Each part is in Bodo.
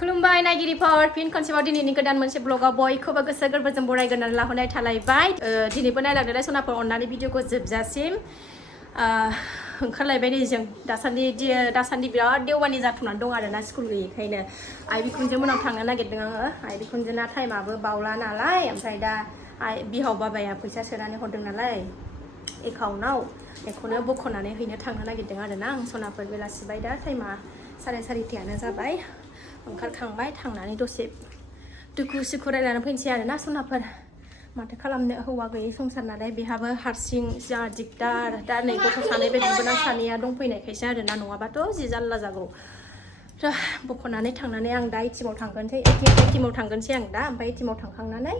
खुलुमबाय नायगिरिफोर फिन खनसेबाव दिनैनि गोदान मोनसे ब्लगाव बयखौबो गोसो गोरबोजों बरायग्रोनानै लाहरनाय थालायबाय दिनैबो नायलांदोलाय सनाफोर अननानै भिडिअखौ जोबजासिम ओंखारलायबाय नै जों दासान्दि बिराद देवानि जाथुमनानै दं आरोना स्कुल गैयैखायनो आइ बिखुनजो मोनाव थांनो नागिरदों आङो आइ बिखुनजोना टाइमाबो बावला नालाय ओमफ्राय दा बिहाव बाबाया फैसा सोनानै हरदों नालाय एकाउन्टआव बेखौनो बख'नानै हैनो थांनो नागिरदों आरोना आं सनाफोर बेलासिबाय दा टाइमा 4:30 जाबाय ओंखारखांबाय थांनानै दसे दुखु सुखु रायलायनानै फैनोसै आरोना सनाफोर माथो खालामनो हौवा गैयै संसार नालाय बेहाबो हारसिं जा दिगदार दा नै गथ' सानै बे बिबोनां सानैया दंफैनायखायसो आरोना नङाबाथ' जि जारला जागौ बख'नानै थांनानै आं दा एटिएमाव थांगोनसै एटिएमाव थांगोनसै आं दा ओमफ्राय एटिएमाव थांखांनानै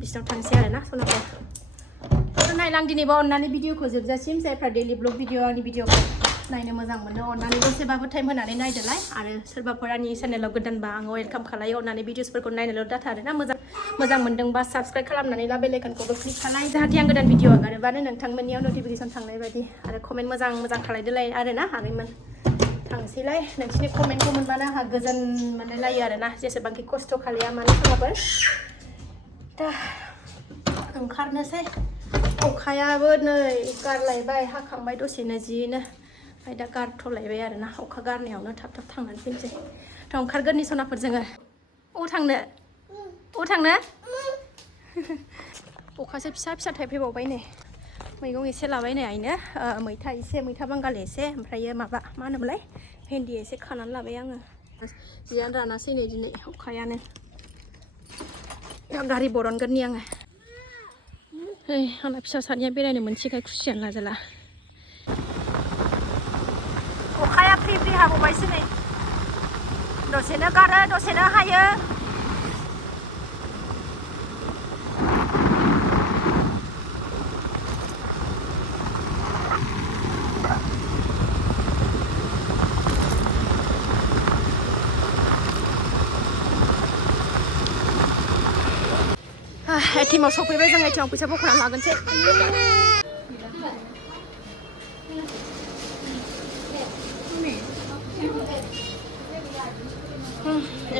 बिसिनाव थांसै आरोना सनाफोर नायलां दिनैबो अननानै भिडिअखौ जोबजासिम जायफ्रा डेलि ब्लग भिडिअ आंनि भिडिअखौ नायनो मोजां मोनो अननानै दसेबाबो टाइम होनानै नायदोलाय आरो सोरबाफोर आंनि चेनेलाव गोदानबा आङो वेलकाम खालायो अननानै भिडिअसफोरखौ नायनोल' दाथा आरोना मोजां मोनदोंबा साबस्क्राइब खालामनानै ला बेल आइकनखौबो क्लिक खालाय जाहाथे आं गोदान भिडिअ आगारोबानो नोंथांमोननियाव नटिफिकेसन थांनाय बायदि आरो कमेन्ट मोजां खालायदोलाय आरोना आगैमोन थांसैलाय नोंसिनि कमेन्टखौ मोनबानो आंहा गोजोन मोनलायो आरोना जेसेबांखि खस्थ' खालाया मानो सोरबाफोर दा ओंखारनोसै अखायाबो नै गारलायबाय हाखांबाय दसेनो जिनो ओमफ्राय दा गारथ'लायबाय आरोना अखा गारनायावनो थाब थांनानै फैनोसै थ' ओंखारगोननि सनाफोर जोङो अबाव थांनो अखासो फिसा थाइफैबावबाय नै मैगं एसे लाबाय नै आइनो मैथा बांगाल एसे ओमफ्रायो माबा मा होनोमोनलाय भेन्दि एसे खानानै लाबाय आङो जियानो रानासै नै दिनै अखायानो गारि बरनगोननि आङो आंना फिसा सानैया बेरायनो मोनसेखाय खुसियानो लाजाला अखाया फ्रि हाबावबायसो नै दसेनो गारो दसेनो हायो एटिएमाव सफैबाय जों एटिएमाव फैसा बख'नानै लागोनसै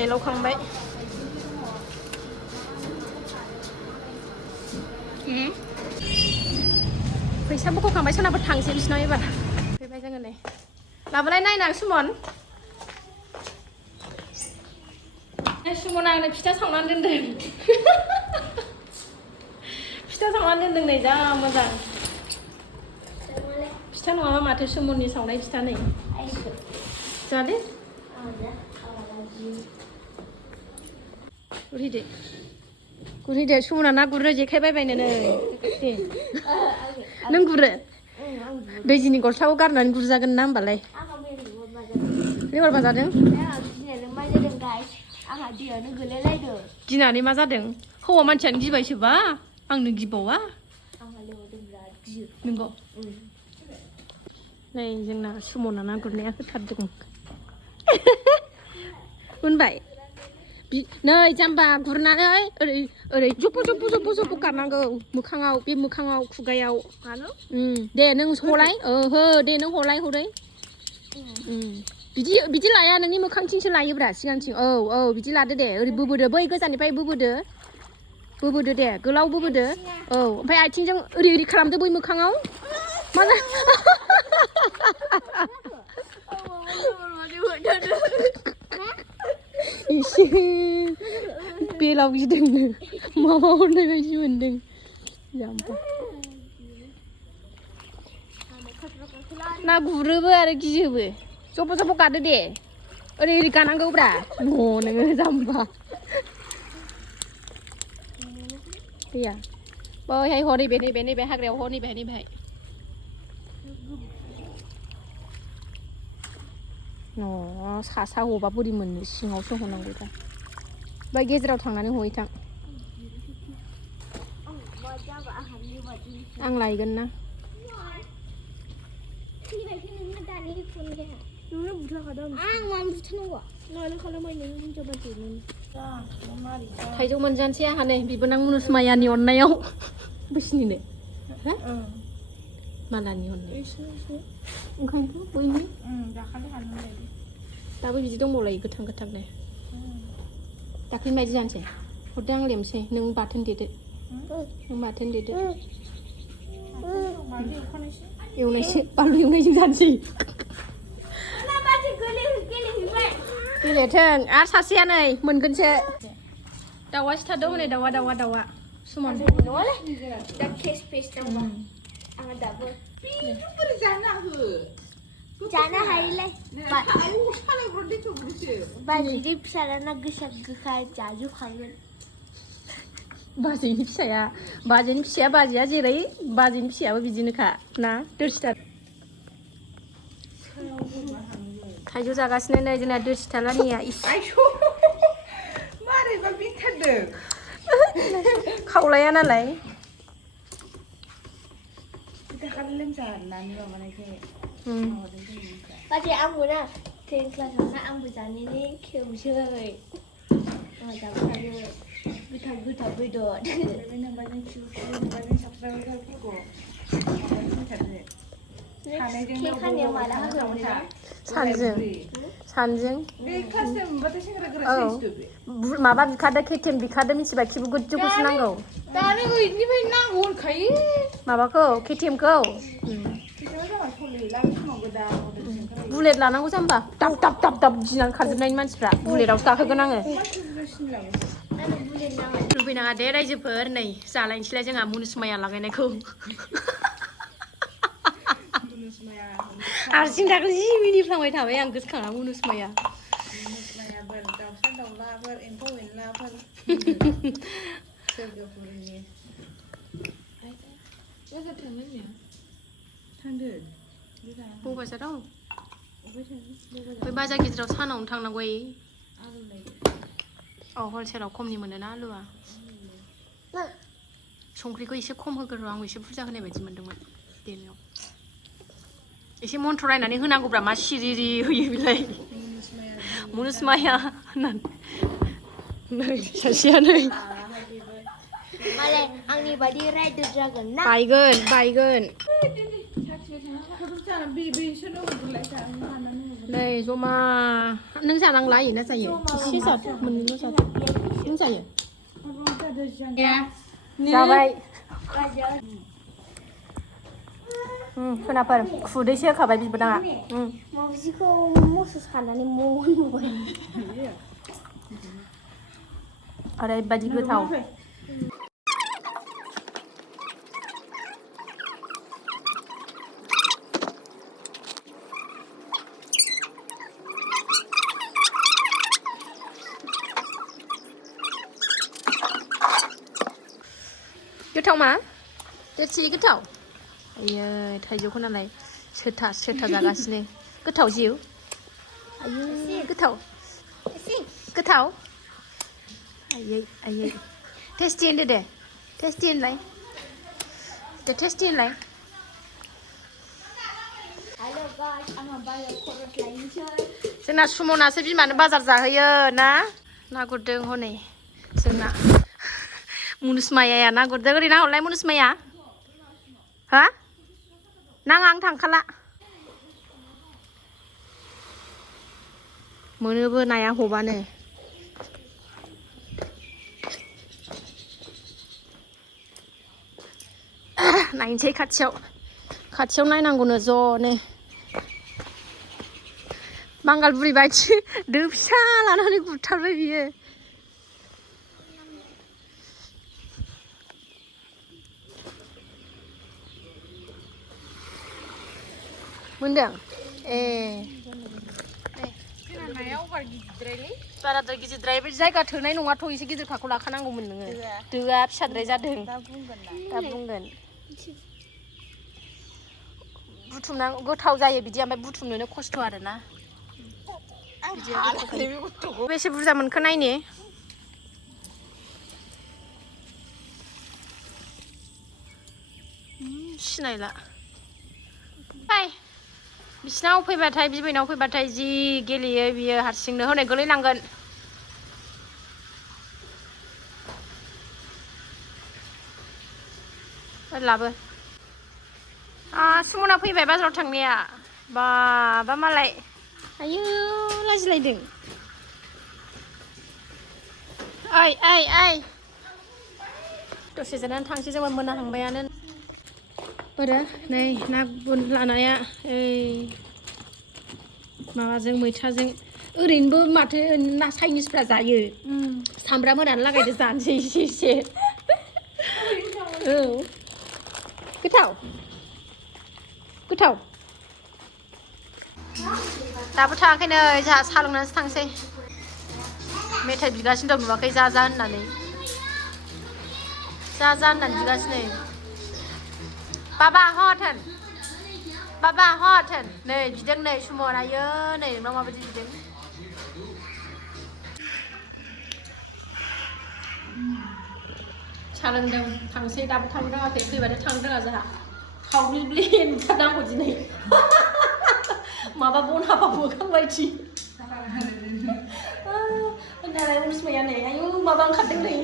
एल'खांबाय फैसा बख'खांबाय सनाफोर थांसै बिसिनाव एबार फैबाय जोङो नै लाबोलाय नायनां सुमन आंनो फिथा सावनानै दोनदों फिथा सावनानै दोनदों नै जा मोजां फिथा नङाबा माथो सुमननि सावनाय फिथा नै जादे गुरहैदो सुमना ना गुरनो जेखाइ बायबायनो नै दे नों गुरो दैजिनि गस्लाखौ गारनानै गुरजागोन ना होमबालाय लेवार बाजादों गिनानै मा जादों हौवा मानसियानो गिबायसोबा आंनो गिबावा नंगौ नै जोंना सुमना ना गुरनाया होथारदों मोनबाय नै जाम्बा गुरनानै ओरै जब' गारनांगौ मोखाङाव बे मोखाङाव खुगायाव दे नों हलाय ओहो दे नों हलाय हरै बिदि लाया नोंनि मोखांथिंसो लायोब्रा सिगांथिं औ बिदि लादो दे ओरै बोबोदो बै गोजाननिफ्राय बोबोदो दे गोलाव बोबोदो औ ओमफ्राय आथिंजों ओरै खालामदो बै मोखाङाव मा एसे बेलाव गिदोंनो माबा हरनाय बायदि मोनदों जाम्बा ना गुरोबो आरो गियोबो जब' गादो दे ओरै गानांगौब्रा नोङो जाम्बा गैया बैहाय हर नैबे हाग्रायाव हर नैबेहाय सा हबा बोरै मोननो सिङावसो हनांगौ दा ओमफ्राय गेजेराव थांनानै हहैथां आं लायगोन ना थाइजौ मोनजानोसै आंहा नै बिबोनां मुनुसमायानि अननायाव बैसिनिनो मालानि अननाय ओंखायनोथ' बैनि दाखालि दाबो बिदि दंबावलायो गोथांनो दाख्लै बायदि जानोसै हरदो आं लेमसै नों बाथोन देदो नों बाथोन देदो एवनायसो बानलु एवनायजों जानोसै गेलेथों आरो सासेया नै मोनगोनसो दाउआ सिथारदो हनै दाउआ सुमन दा केस पेस्ट नांगौ आंहा दाबो जानो हायोलाय बाजैनि फिसालाना गोसा गोखा जाजोबखागोन बाजैनि फिसाया बाजैया जेरै बाजैनि फिसायाबो बिदिनोखा ना दोरसिथार थाइजौ जागासिनो नै जोंना दोरसिथालानिया मारैबा बिथारदों खावलाया नालाय दाखालि लोमजानानै माबानायखाय बाजै आंबो ना 10 क्लासाव ना आंबो जानायनि खेवसै जाबाय गोथाव बेदर नोंबाजों नोंबाजों साबस्राफोरखौ खानायाव माला होगोन सानजों बे क्लास मोनबाथाय सेंग्रा गोरा माबा बिखादो केटिएम बिखादो मिथिबाय खिबु गोजौखौसो नांगौ दानो ओइदनिफ्राय नांगौ होनखायो माबाखौ केटिएमखौ बुलेट लानांगौ जाम्बा दाब गिनानै खारजोबनायनि मानसिफ्रा बुलेटआवसो गाखोगोन आङो लुबैनाङा दे रायजोफोर नै जालायनोसैलाय जोंहा मुनुसमाया लागायनायखौ हारसिं दाख्लै जि मिनिफ्लांबाय थाबाय आं गोसोखाङा मुनुसमाया दाउसा दाउलाफोर एम्फौ एनलाफोर सोरगोफुरिनि थांदो बबाजाराव बै बाजार गिदिराव सानावनो थांनांगौ हलसेलाव खमनि मोनोना आलुआ संख्रिखौ एसे खम होगोन र' आं एसे बुरजा होनाय बायदि मोनदोंमोन देनायाव एसे मन्थ्र रायनानै होनांगौब्रा मा सिरि होयो बेलाय मुनुसमाया नै सासेया नै मालाय आंनि बादि राइडार जागोन ना बायगोन नै जमा नों जानांला ना जायो एसे जाद मोननैल' जाद नों जायो जाबाय खोनाफोर खुदैसो होखाबाय बिबोदाङा मावजिखौ मोसौ सानानै होबाय ओरैबायदि गोथाव गोथाव मा देरसि गोथाव आयै थाइजौखौ नालाय सोथा जागासिनो गोथाव जिउ आयै गोथाव आयै टेस्टि होनदो दे टेस्टि होनलाय जोंना सुमनासो बिमानो बाजार जाहोयो ना गुरदों हनै जोंना मुनुसमाया ना गुरदों ओरै नाहरलाय मुनुसमाया हा नाङा आं थांखाला मोनोबो नाया हबानो नायनोसै खाथियाव नायनांगौनो ज'नो बांगाल बुरि बायदि दो फिसा लानानै गुरथारबाय बियो मोनदों बाराद्राय गिदिरद्राय जायगा थोनाय नङाथ' एसे गिदिरखाखौ लाखानांगौमोन नोङो दोआ फिसाद्राय जादों दा बुंगोन बुथुमनांगौ गोथाव जायो बिदि ओमफ्राय बुथुमनोनो खस्थ' आरोना बेसे बुरजा मोनखो नायनि सिनायला बिसिनाव फैबाथाय बिबैनाव फैबाथाय जि गेलेयो बियो हारसिंनो हनै गोलैलांगोन लाबो सुमना फैबाय बाजाराव थांनाया बा मालाय आयौ लाजिलायदों ओइ दसे जानानै थांसै जोंबो मोनाहांबायानो बोरो नै ना लानाया ओइ माबाजों मैथाजों ओरैनोबो माथो ना चाइनिसफ्रा जायो सामब्राम होनानै लागायदो जानोसै एसे औ गोथाव दाबो थाङाखै नै जोंहा साहा लोंनानैसो थांसै मेथाइ बिगासिनो दं नुवाखै जा होननानै बिगासिनो बाबा हट होन नै बिदों नै सुमन आयो नै नोंनाव माबायदि बिदों सा लोंदों थांसै दाबो थांनो रोङाखै फैबाथाय थांनो रोङा जोंहा खावब्लिब्लि नुथारनांगौ दिनै माबा बन हाबा मोखां बायदि होननानै उनसमाया नै आयु माबा ओंखारदों नै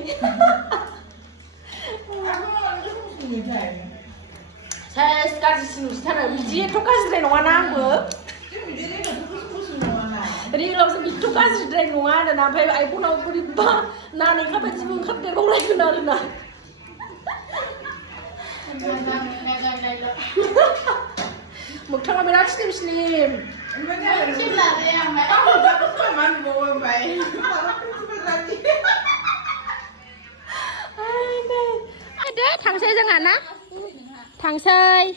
सेस गाज्रिसिन नुथारो बिदि एथ' गाज्रिद्राय नङाना आंबो रियेलाव जों एथ' गाज्रिद्राय नङा आरोना ओमफ्राय आइफनाव बोरैबा नानेखा बायदिबो ओंखारदेरबावलायगोन आरोना मोगथाङा बिराद स्लिम थांसै जोंहा ना थांसै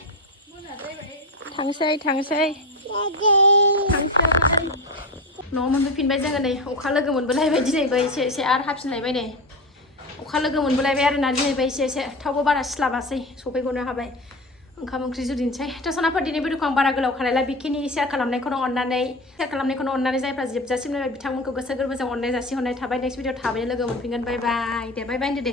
न'आव मोनफैफिनबाय जोङो नै अखा लोगो मोनबोलायबाय दिनैबो एसे आरो हाफिनलायबाय नै अखा लोगो मोनबोलायबाय आरोना दिनैबो एसे थावबो बारा सिस्लाबासै सफैग'नो हाबाय ओंखाम ओंख्रि जुदिनोसै थसनाफोर दिनै भिडिअखौ आं बारा गोलाव खालायला बेखिनि शेयार खालामनायखौनो अननानै जायफ्रा जोबजासिम नायबाय बिथांमोनखौ गोसो गोरबोजों अननाय जासिहरनाय थाबाय नेक्स्ट भिडिअ थाबैनो लोगो मोनफिनगोन बाय बाय दे बाय बाय होनदो दे